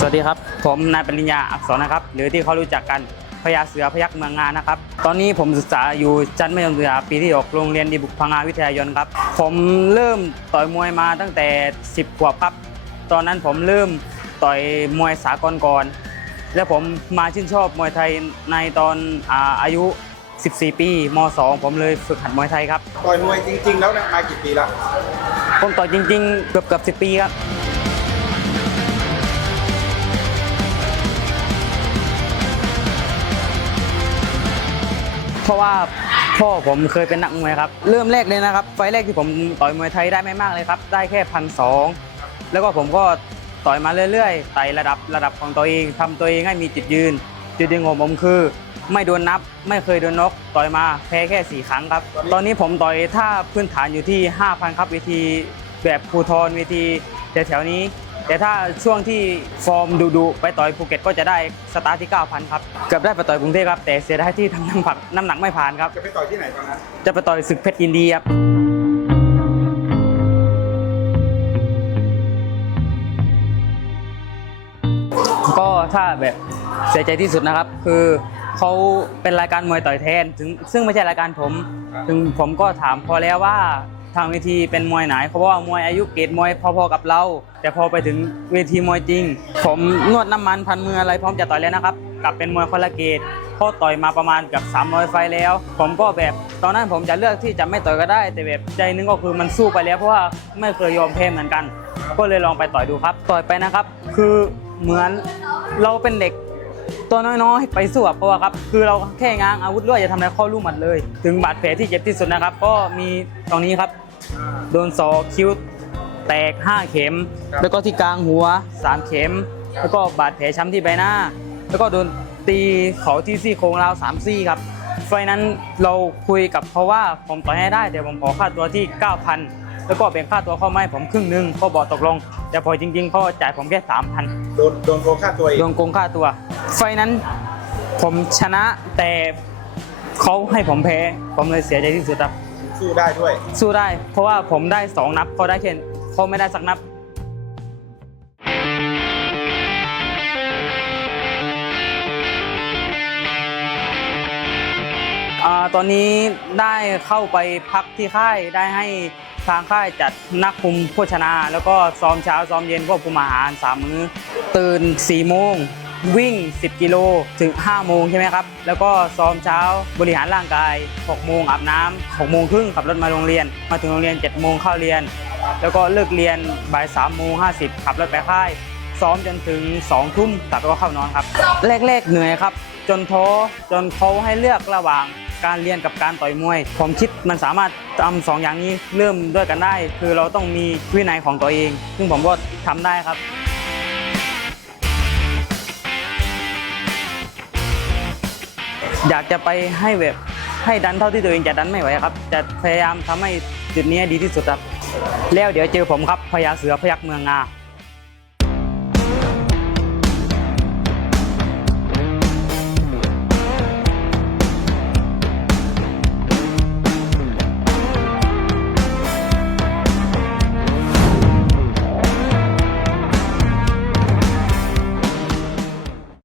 สวัสดีครับ ผมนายปริญญาอักษรนะครับ หรือที่เขารู้จักกันพญาเสือพยักเมืองงานนะครับ ตอนนี้ผมศึกษาอยู่ชั้นมัธยมศึกษาปีที่6โรงเรียนดีบุกพังงาวิทยายนครับ ผมเริ่มต่อยมวยมาตั้งแต่ 10 ขวบครับ ตอนนั้นผมเริ่มต่อยมวยสากลก่อน และผมมาชื่นชอบมวยไทยในตอนอาอายุ 14 ปีม 2 ผมเลยฝึกหัดมวยไทยครับ ต่อยมวยจริง ๆ แล้วเนี่ยมากี่ปีแล้ว ผมต่อยจริง ๆ เกือบเกือบสิปีครับ เพราะว่าพ่อผมเคยเป็นนักมวยครับ เริ่มแรกเลยนะครับ ไฟแรกที่ผมต่อยมวยไทยได้ไม่มากเลยครับ ได้แค่พันสองแล้วก็ผมก็ต่อยมาเรื่อยๆไต่ระดับระดับของตัวเองทำตัวเองให้มีจุดยืน จุดยืนของผมคือ ไม่โดนนับ ไม่เคยโดนนกต่อยมาแพ้แค่สี่ครั้งครับ ตอนนี้ผมต่อยท่าพื้นฐานอยู่ที่5,000ครับเวทีแบบภูทรเวทีแถวๆนี้ แต่ถ้าช่วงที่ฟอร์มดุๆไปต่อยภูเก็ตก็จะได้สตาร์ทที่ 9,000 ครับเกือบได้ไปต่อยกรุงเทพครับแต่เสียดายที่ทำน้ำหนักน้ำหนักไม่ผ่านครับ จะไปต่อยที่ไหนตอนนั้นจะไปต่อยศึกเพชรยินดีครับก็ถ้าแบบเสียใจที่สุดนะครับ คือเขาเป็นรายการมวยต่อยแทน ถึงซึ่งไม่ใช่รายการผม ถึงผมก็ถามพอแล้วว่า ทางเวทีเป็นมวยไหนเขาบอกว่ามวยอายุเกรดมวยพอๆกับเรา แต่พอไปถึงเวทีมวยจริง ผมนวดน้ำมันพันมืออะไรพร้อมจะต่อยแล้วนะครับกลับเป็นมวยคนละเกรดเพราะต่อยมาประมาณเกับ 300 ไฟแล้ว ผมก็แบบตอนนั้นผมจะเลือกที่จะไม่ต่อยก็ได้ แต่แบบใจนึงก็คือมันสู้ไปแล้วเพราะว่าไม่เคยยอมแพ้เหมือนกัน ก็เลยลองไปต่อยดูครับ ต่อยไปนะครับ คือเหมือนเราเป็นเด็กตัวน้อยๆ ไปสู้กับเพราะว่าครับ คือเราแค่ง้างอาวุธเลื่อยจะทำอะไรข้อรู้หมัดเลย ถึงบาดแผลที่เจ็บที่สุดนะครับ ก็มีตรงนี้ครับ โดนศอกคิ้วแตก 5 เข็ม แล้วก็ที่กลางหัว 3 เข็ม แล้วก็บาดแผลช้ำที่ใบหน้า แล้วก็โดนตีเขาที่ซี่โครงราว3ซี่ครับไฟล์นั้นเราคุยกับเขาว่าผมต่อยให้ได้แต่ผมขอค่าตัวที่ 9,000 แล้วก็เป็นค่าตัวเข้าไม่ผมครึ่งหนึงเขาบอกตกลง แต่พอจริงๆเขาจ่ายผมแค่3,000โดนโดนโกงค่าตัวอีกโดนโกงค่าตัว ไฟล์นั้นผมชนะแต่เขาให้ผมแพ้ ผมเลยเสียใจที่สุดครับ สู้ได้ด้วย สู้ได้ เพราะว่าผมได้สองนับเขาได้แค่เขาไม่ได้สักนับอ่าตอนนี้ได้เข้าไปพักที่ค่ายได้ให้ทางค่ายจัดนักคุมโภชนา แล้วก็ซ้อมเช้าซ้อมเย็นควบคุมอาหารสามมื้อ ตื่น4ี่โมง วิ่ง 10 กิโลถึง 5 โมงใช่ไหมครับ แล้วก็ซ้อมเช้าบริหารร่างกาย 6 โมงอาบน้ำ6โมงครึ่งขับรถมาโรงเรียน มาถึงโรงเรียน 7 โมงเข้าเรียน แล้วก็เลิกเรียนบ่าย3โมง50 ขับรถไปค่าย ซ้อมจนถึง2ทุ่มตัดแล้วก็เข้านอนครับแรกๆเหนื่อยครับ จนท้อจนเขาให้เลือกระหว่างการเรียนกับการต่อยมวย ผมคิดมันสามารถทำสองอย่างนี้เริ่มด้วยกันได้ คือเราต้องมีวินัยของตัวเอง ซึ่งผมก็ทำได้ครับ อยากจะไปให้แบบให้ดันเท่าที่ตัวเองจะดันไม่ไหวครับ จะพยายามทำให้จุดนี้ดีที่สุดครับ แล้วเดี๋ยวเจอผมครับพญาเสือพยักเมืองงา